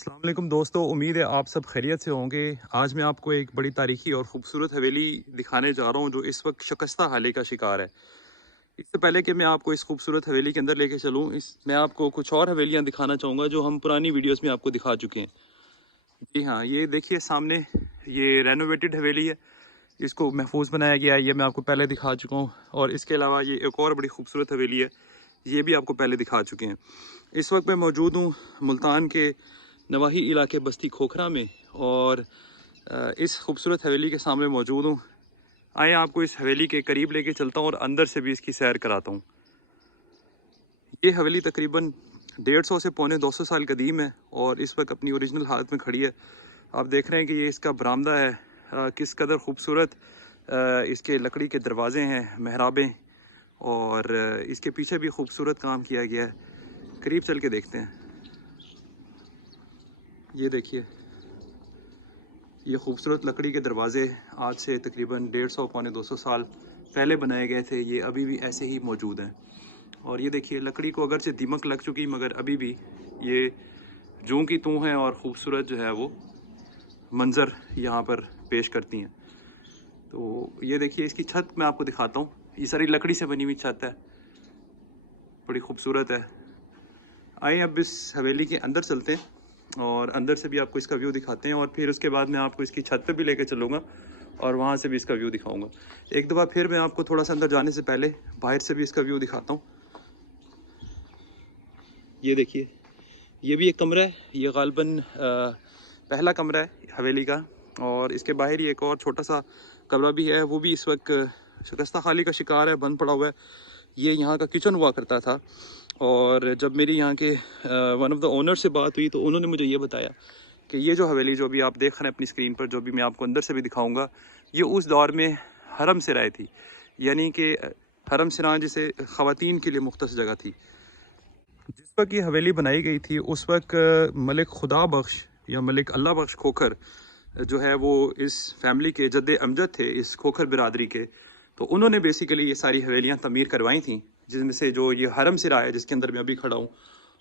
अस्सलाम वालेकुम दोस्तों, उम्मीद है आप सब खैरियत से होंगे। आज मैं आपको एक बड़ी तारीखी और ख़ूबसूरत हवेली दिखाने जा रहा हूँ जो इस वक्त शिकस्ता हाले का शिकार है। इससे पहले कि मैं आपको इस खूबसूरत हवेली के अंदर लेके चलूँ, मैं आपको कुछ और हवेलियाँ दिखाना चाहूँगा जो हम पुरानी वीडियोस में आपको दिखा चुके हैं। जी हाँ, ये देखिए सामने, ये रेनोवेटेड हवेली है, इसको महफूज बनाया गया है। ये मैं आपको पहले दिखा चुका हूँ। और इसके अलावा ये एक और बड़ी खूबसूरत हवेली है, ये भी आपको पहले दिखा चुके हैं। इस वक्त मैं मौजूद हूँ मुल्तान के नवाही इलाके बस्ती खोखरा में, और इस खूबसूरत हवेली के सामने मौजूद हूँ। आए आपको इस हवेली के करीब लेके चलता हूँ और अंदर से भी इसकी सैर कराता हूँ। ये हवेली तकरीबन 150 से पौने 200 साल कदीम है और इस वक्त अपनी ओरिजिनल हालत में खड़ी है। आप देख रहे हैं कि ये इसका बरामदा है, किस कदर खूबसूरत इसके लकड़ी के दरवाजे हैं, मेहराबें, और इसके पीछे भी खूबसूरत काम किया गया है। करीब चल के देखते हैं। ये देखिए, ये खूबसूरत लकड़ी के दरवाजे आज से तकरीबन 150 पौने 200 साल पहले बनाए गए थे। ये अभी भी ऐसे ही मौजूद हैं। और ये देखिए, लकड़ी को अगरचे दीमक लग चुकी मगर अभी भी ये जूं की तूं है और ख़ूबसूरत जो है वो मंज़र यहाँ पर पेश करती हैं। तो ये देखिए, इसकी छत मैं आपको दिखाता हूँ। ये सारी लकड़ी से बनी हुई छत है, बड़ी खूबसूरत है। आइए अब इस हवेली के अंदर चलते हैं और अंदर से भी आपको इसका व्यू दिखाते हैं, और फिर उसके बाद मैं आपको इसकी छत पे भी लेकर चलूँगा और वहाँ से भी इसका व्यू दिखाऊंगा। एक दफ़ा फिर मैं आपको थोड़ा सा अंदर जाने से पहले बाहर से भी इसका व्यू दिखाता हूँ। ये देखिए, ये भी एक कमरा है। ये गालबन पहला कमरा है हवेली का, और इसके बाहर ही एक और छोटा सा कमरा भी है। वो भी इस वक्त शिकस्ता खाली का शिकार है, बंद पड़ा हुआ है। ये यहाँ का किचन हुआ करता था, और जब मेरी यहाँ के वन ऑफ द ओनर से बात हुई तो उन्होंने मुझे ये बताया कि ये जो हवेली जो अभी आप देख रहे हैं अपनी स्क्रीन पर, जो भी मैं आपको अंदर से भी दिखाऊंगा, ये उस दौर में हरम सिराय थी। यानी कि हरम सिराय जिसे ख़वातीन के लिए मुख्तस जगह थी। जिस वक्त ये हवेली बनाई गई थी उस वक्त मलिक खुदा बख्श या मलिक अल्लाह बख्श खोखर जो है वो इस फैमिली के जद्दे अमजद थे, इस खोखर बिरादरी के। तो उन्होंने बेसिकली ये सारी हवेलियाँ तमीर करवाई थी, जिसमें से जो ये हरम सिरा है जिसके अंदर मैं अभी खड़ा हूँ,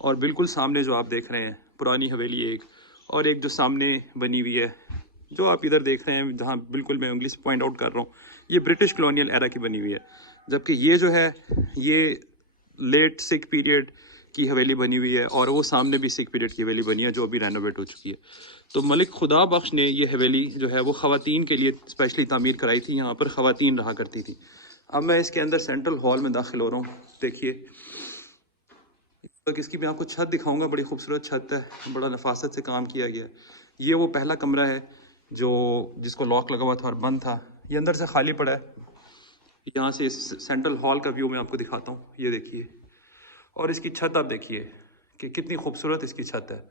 और बिल्कुल सामने जो आप देख रहे हैं पुरानी हवेली एक, और एक जो सामने बनी हुई है जो आप इधर देख रहे हैं, जहाँ बिल्कुल मैं उंगली से पॉइंट आउट कर रहा हूँ, ये ब्रिटिश कॉलोनियल एरा की बनी हुई है। जबकि ये जो है ये लेट सिख पीरियड की हवेली बनी हुई है, और वो सामने भी सिख पीरियड की हवेली बनी है जो अभी रेनोवेट हो चुकी है। तो मलिक खुदा बख्श ने ये हवेली जो है वो ख़वातीन के लिए स्पेशली तामीर कराई थी। यहाँ पर ख़वातीन रहा करती थी। अब मैं इसके अंदर सेंट्रल हॉल में दाखिल हो रहा हूँ। देखिए, तो इसकी मैं आपको छत दिखाऊंगा। बड़ी खूबसूरत छत है, बड़ा नफासत से काम किया गया है। ये वो पहला कमरा है जो जिसको लॉक लगा हुआ था और बंद था। ये अंदर से खाली पड़ा है। यहाँ से सेंट्रल हॉल का व्यू मैं आपको दिखाता हूँ। ये देखिए, और इसकी छत आप देखिए कि कितनी खूबसूरत इसकी छत है।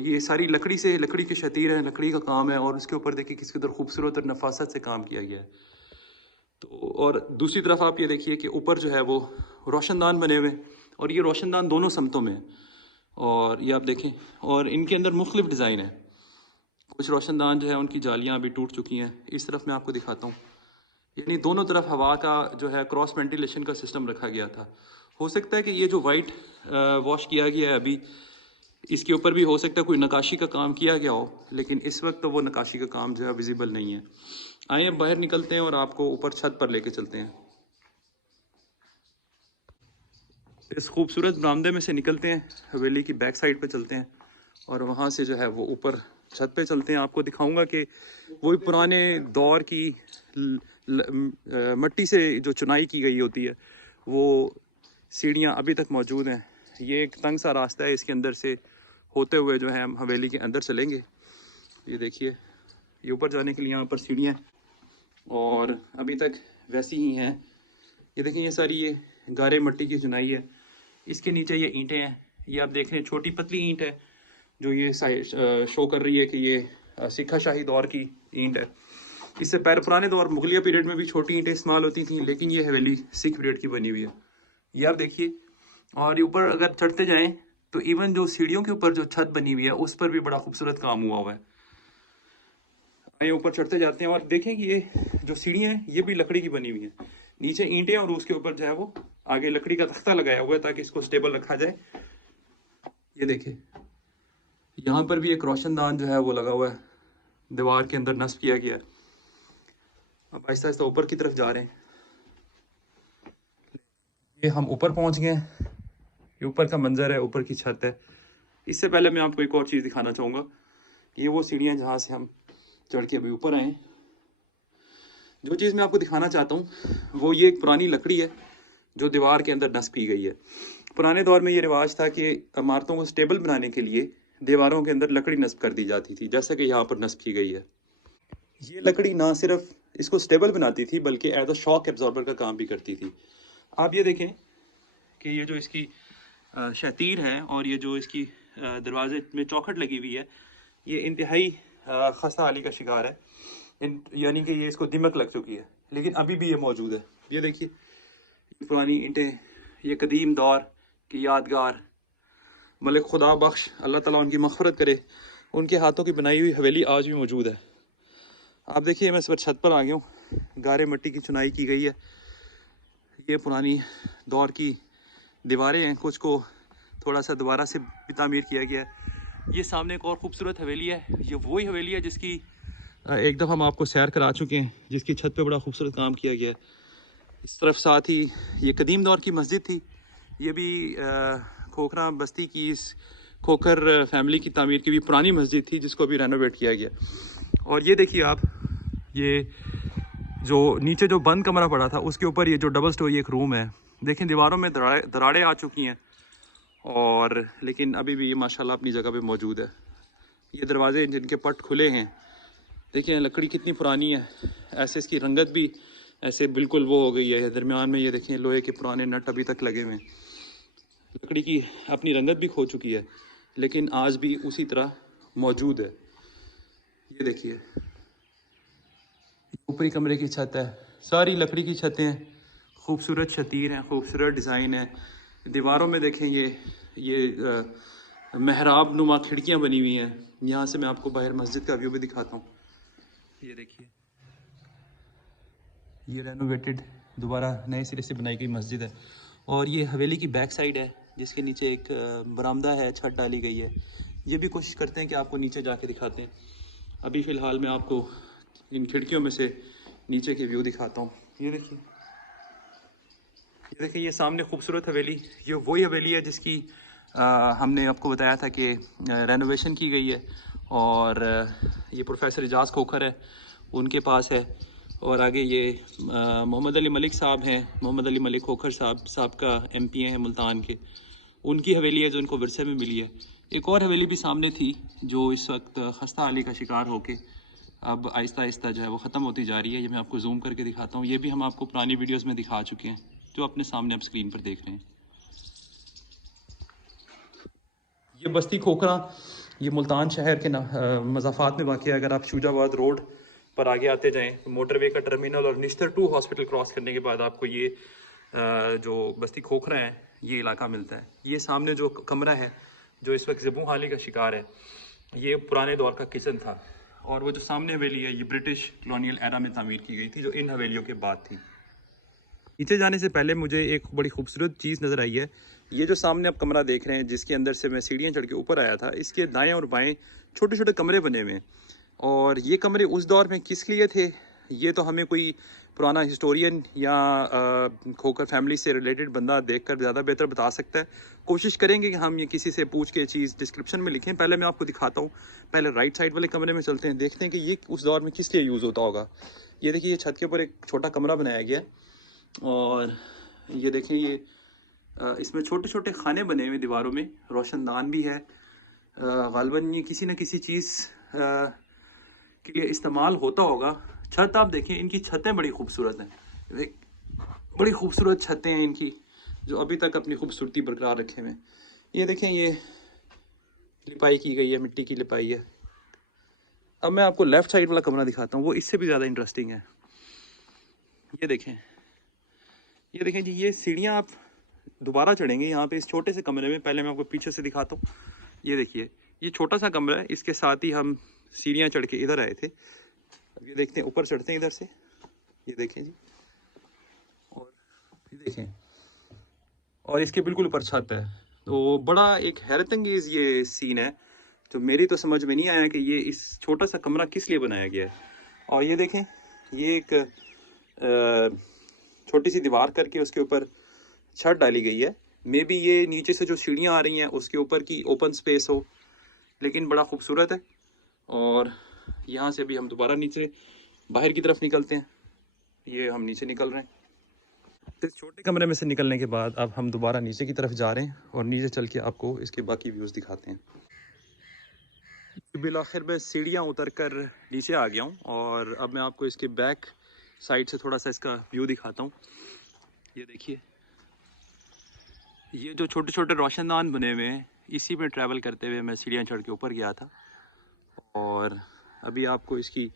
ये सारी लकड़ी से, लकड़ी के शतीर हैं, लकड़ी का काम है, और उसके ऊपर देखिए किस कदर खूबसूरत और नफासत से काम किया गया है। तो और दूसरी तरफ आप ये देखिए कि ऊपर जो है वो रोशनदान बने हुए, और ये रोशनदान दोनों समतों में है। और ये आप देखें, और इनके अंदर मुख्तलिफ डिज़ाइन है। कुछ रोशनदान जो है उनकी जालियाँ अभी टूट चुकी हैं। इस तरफ मैं आपको दिखाता हूँ, यानी दोनों तरफ हवा का जो है क्रॉस वेंटिलेशन का सिस्टम रखा गया था। हो सकता है कि ये जो वाइट वॉश किया गया है अभी, इसके ऊपर भी हो सकता है कोई नकाशी का काम किया गया हो, लेकिन इस वक्त तो वो नकाशी का काम जो है विजिबल नहीं है। आइए अब बाहर निकलते हैं और आपको ऊपर छत पर लेके चलते हैं। इस खूबसूरत बरामदे में से निकलते हैं, हवेली की बैक साइड पे चलते हैं, और वहाँ से जो है वो ऊपर छत पे चलते हैं। आपको दिखाऊंगा कि वही पुराने दौर की मिट्टी से जो चुनाई की गई होती है वो सीढ़ियाँ अभी तक मौजूद हैं। ये एक तंग सा रास्ता है, इसके अंदर से होते हुए जो है हम हवेली के अंदर चलेंगे। ये देखिए, ये ऊपर जाने के लिए यहाँ पर सीढ़ियाँ और अभी तक वैसी ही हैं। ये देखिए, ये सारी ये गारे मिट्टी की चुनाई है। इसके नीचे ये ईंटें हैं, ये आप देख रहे हैं छोटी पतली ईंट है जो ये शो कर रही है कि ये सिक्का शाही दौर की ईंट है। इससे पहले पुराने दौर मुगलिया पीरियड में भी छोटी ईंटें इस्तेमाल होती थी, लेकिन ये हवेली सिख पीरियड की बनी हुई है। ये आप देखिए, और ये ऊपर अगर चढ़ते जाएं तो इवन जो सीढ़ियों के ऊपर जो छत बनी हुई है उस पर भी बड़ा खूबसूरत काम हुआ हुआ है। आइए ऊपर चढ़ते जाते हैं और देखें कि ये जो सीढ़ियाँ हैं ये भी लकड़ी की बनी हुई हैं। नीचे ईंटें और उसके ऊपर जो है वो आगे लकड़ी का तख्ता लगाया हुआ है ताकि इसको स्टेबल रखा जाए। ये देखिए, यहाँ पर भी एक रोशनदान जो है वो लगा हुआ है, दीवार के अंदर नस्ब किया गया है। अब आहिस्ता आहिस्ता ऊपर की तरफ जा रहे हैं। ये हम ऊपर पहुँच गए हैं। ये ऊपर का मंजर है, ऊपर की छत है। इससे पहले मैं आपको एक और चीज़ दिखाना चाहूँगा। ये वो सीढ़ियाँ जहाँ से हम चढ़ के अभी ऊपर आए हैं। जो चीज़ मैं आपको दिखाना चाहता हूँ वो ये एक पुरानी लकड़ी है जो दीवार के अंदर नस्ब की गई है। पुराने दौर में ये रिवाज था कि इमारतों को स्टेबल बनाने के लिए दीवारों के अंदर लकड़ी नस्ब कर दी जाती थी, जैसे कि यहाँ पर नस्ब की गई है। ये लकड़ी ना सिर्फ इसको स्टेबल बनाती थी बल्कि एज अ शॉक एब्जॉर्बर का काम भी करती थी। आप ये देखें कि ये जो इसकी शतीर है और ये जो इसकी दरवाजे में चौखट लगी हुई है, ये इंतहाई खस्ता हाली का शिकार है। यानी कि ये इसको दिमक लग चुकी है, लेकिन अभी भी ये मौजूद है। ये देखिए, ये पुरानी ईंटें, ये कदीम दौर की यादगार, मलिक खुदा बख्श अल्लाह ताला उनकी मग़फ़िरत करे, उनके हाथों की बनाई हुई हवेली आज भी मौजूद है। आप देखिए, मैं इस पर छत पर आ गया हूँ। गारे मिट्टी की चुनाई की गई है। ये पुरानी दौर की दीवारें हैं, कुछ को थोड़ा सा दोबारा से भी तामीर किया गया है। ये सामने एक और ख़ूबसूरत हवेली है। ये वही हवेली है जिसकी एक दफ़ा हम आपको सैर करा चुके हैं, जिसकी छत पे बड़ा खूबसूरत काम किया गया है। इस तरफ साथ ही ये कदीम दौर की मस्जिद थी। ये भी खोखरा बस्ती की इस खोखर फैमिली की तामीर की भी पुरानी मस्जिद थी, जिसको अभी रेनोवेट किया गया। और ये देखिए आप, ये जो नीचे जो बंद कमरा पड़ा था उसके ऊपर ये जो डबल स्टोरी एक रूम है। देखें, दीवारों में दरारें आ चुकी हैं, और लेकिन अभी भी ये माशाल्लाह अपनी जगह पे मौजूद है। ये दरवाजे जिनके पट खुले हैं, देखिए लकड़ी कितनी पुरानी है। ऐसे इसकी रंगत भी ऐसे बिल्कुल वो हो गई है। दरमियान में ये देखें लोहे के पुराने नट अभी तक लगे हुए हैं। लकड़ी की अपनी रंगत भी खो चुकी है, लेकिन आज भी उसी तरह मौजूद है। ये देखिए, ऊपरी कमरे की छत है, सारी लकड़ी की छतें हैं, खूबसूरत शतीर हैं, खूबसूरत डिज़ाइन है। दीवारों में देखें ये मेहराब नुमा खिड़कियाँ बनी हुई हैं। यहाँ से मैं आपको बाहर मस्जिद का व्यू भी दिखाता हूँ। ये देखिए, ये रेनोवेटेड दोबारा नए सिरे से बनाई गई मस्जिद है। और ये हवेली की बैक साइड है, जिसके नीचे एक बरामदा है, छत डाली गई है। ये भी कोशिश करते हैं कि आपको नीचे जाके दिखाते हैं। अभी फ़िलहाल मैं आपको इन खिड़कियों में से नीचे के व्यू दिखाता हूँ। ये देखिए, ये देखिए, ये सामने खूबसूरत हवेली, ये वही हवेली है जिसकी हमने आपको बताया था कि रेनोवेशन की गई है। और ये प्रोफेसर एजाज खोखर है, उनके पास है। और आगे ये मोहम्मद अली मलिक साहब हैं, मोहम्मद अली मलिक खोखर साहब का MP हैं मुल्तान के, उनकी हवेली है जो इनको विरसे में मिली है। एक और हवेली भी सामने थी जो इस वक्त खस्ता हाली का शिकार होके अब आहिस्ता आहिस्ता जो है वो ख़त्म होती जा रही है। ये मैं आपको जूम करके दिखाता हूँ। ये भी हम आपको पुरानी वीडियोस में दिखा चुके हैं, जो अपने सामने आप स्क्रीन पर देख रहे हैं। ये बस्ती खोखरा, ये मुल्तान शहर के मज़ाफ़ात में वाक़ है। अगर आप शूजाबाद रोड पर आगे आते जाएँ तो मोटरवे का टर्मिनल और निश्तर 2 हॉस्पिटल क्रॉस करने के बाद आपको ये जो बस्ती खोखरा है ये इलाका मिलता है। ये सामने जो कमरा है जो इस वक्त ज़बू हाली का शिकार है, ये पुराने दौर का किचन था। और वो जो सामने हवेली है ये ब्रिटिश कॉलोनियल एरा में तामीर की गई थी, जो इन हवेलियों के बाद थी। नीचे जाने से पहले मुझे एक बड़ी खूबसूरत चीज़ नज़र आई है। ये जो सामने आप कमरा देख रहे हैं, जिसके अंदर से मैं सीढ़ियाँ चढ़ के ऊपर आया था, इसके दाएं और बाएं छोटे छोटे कमरे बने हुए हैं। और ये कमरे उस दौर में किस लिए थे, ये तो हमें कोई पुराना हिस्टोरियन या खोखर फैमिली से रिलेटेड बंदा देखकर ज़्यादा बेहतर बता सकता है। कोशिश करेंगे कि हम ये किसी से पूछ के चीज़ डिस्क्रिप्शन में लिखें। पहले मैं आपको दिखाता हूँ। पहले राइट साइड वाले कमरे में चलते हैं, देखते हैं कि ये उस दौर में किस लिए यूज़ होता होगा। ये देखिए, ये छत के ऊपर एक छोटा कमरा बनाया गया, और ये देखें ये इसमें छोटे छोटे खाने बने हुए दीवारों में, रोशनदान भी है। गालबन ये किसी न किसी चीज़ के लिए इस्तेमाल होता होगा। छत आप देखें, इनकी छतें बड़ी खूबसूरत हैं, बड़ी खूबसूरत छतें हैं इनकी, जो अभी तक अपनी खूबसूरती बरकरार रखे हुए हैं। ये देखें, ये लिपाई की गई है, मिट्टी की लिपाई है। अब मैं आपको लेफ़्ट साइड वाला कमरा दिखाता हूँ, वो इससे भी ज़्यादा इंटरेस्टिंग है। ये देखें, ये देखें जी, ये सीढ़ियाँ आप दोबारा चढ़ेंगे यहाँ पे इस छोटे से कमरे में। पहले मैं आपको पीछे से दिखाता हूँ। ये देखिए, ये छोटा सा कमरा है, इसके साथ ही हम सीढ़ियाँ चढ़ के इधर आए थे। अब ये देखते हैं, ऊपर चढ़ते हैं इधर से। ये देखें जी, और ये देखें, और इसके बिल्कुल ऊपर छत है। तो बड़ा एक हैरत अंगेज़ ये सीन है तो मेरी तो समझ में नहीं आया कि ये इस छोटा सा कमरा किस लिए बनाया गया है। और ये देखें, ये एक छोटी सी दीवार करके उसके ऊपर छत डाली गई है। मे बी ये नीचे से जो सीढ़ियाँ आ रही हैं उसके ऊपर की ओपन स्पेस हो, लेकिन बड़ा खूबसूरत है। और यहाँ से भी हम दोबारा नीचे बाहर की तरफ निकलते हैं। ये हम नीचे निकल रहे हैं। इस छोटे कमरे में से निकलने के बाद अब हम दोबारा नीचे की तरफ जा रहे हैं और नीचे चल के आपको इसके बाकी व्यूज़ दिखाते हैं। बिल आखिर में सीढ़ियाँ उतर कर नीचे आ गया हूँ और अब मैं आपको इसके बैक साइड से थोड़ा सा इसका व्यू दिखाता हूँ। ये देखिए, ये जो छोटे छोटे रोशनदान बने हुए हैं, इसी में ट्रैवल करते हुए मैं सीढ़ियाँ चढ़ के ऊपर गया था। और अभी आपको इसकी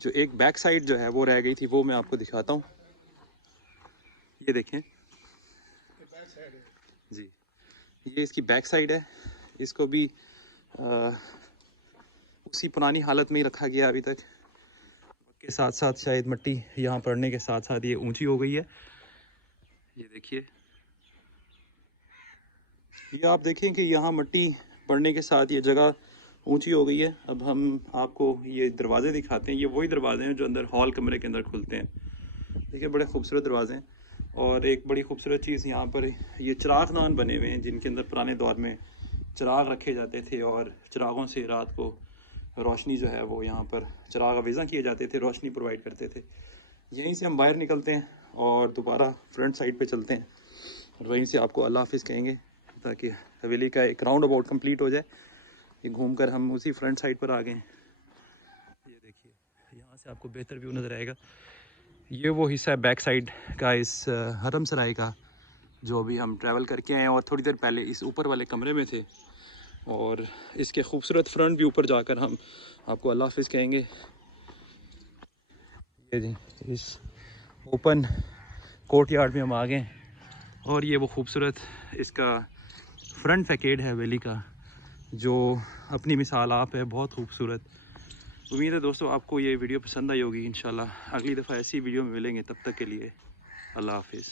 जो एक बैक साइड जो है वो रह गई थी, वो मैं आपको दिखाता हूँ। ये देखें जी, ये इसकी बैक साइड है। इसको भी उसी पुरानी हालत में ही रखा गया अभी तक, के साथ साथ शायद मिट्टी यहाँ पड़ने के साथ साथ ये ऊंची हो गई है। ये देखिए, ये आप देखें कि यहाँ मिट्टी पड़ने के साथ ये जगह ऊंची हो गई है। अब हम आपको ये दरवाजे दिखाते हैं। ये वही दरवाजे हैं जो अंदर हॉल कमरे के अंदर खुलते हैं। देखिए, बड़े खूबसूरत दरवाजे हैं। और एक बड़ी खूबसूरत चीज़ यहाँ पर ये चिरागदान बने हुए हैं, जिनके अंदर पुराने दौर में चिराग रखे जाते थे और चिरागों से रात को रोशनी जो है वो यहाँ पर चिराग अवेज़ा किए जाते थे, रोशनी प्रोवाइड करते थे। यहीं से हम बाहर निकलते हैं और दोबारा फ्रंट साइड पे चलते हैं और वहीं से आपको अल्लाह हाफिज़ कहेंगे, ताकि हवेली का एक राउंड अबाउट कंप्लीट हो जाए। ये घूमकर हम उसी फ्रंट साइड पर आ गए हैं। ये देखिए, यहाँ से आपको बेहतर व्यू नज़र आएगा। ये वो हिस्सा है बैक साइड का इस हरम सराय का, जो अभी हम ट्रैवल करके आए हैं और थोड़ी देर पहले इस ऊपर वाले कमरे में थे। और इसके खूबसूरत फ्रंट व्यू पर जाकर हम आपको अल्लाह हाफिज़ कहेंगे। ये जी, इस ओपन कोर्ट यार्ड में हम आ गए और ये वो खूबसूरत इसका फ्रंट फैकेड है हवेली का, जो अपनी मिसाल आप है, बहुत खूबसूरत। उम्मीद है दोस्तों आपको ये वीडियो पसंद आई होगी। इंशाल्लाह अगली दफ़ा ऐसी वीडियो में मिलेंगे, तब तक के लिए अल्लाह हाफिज़।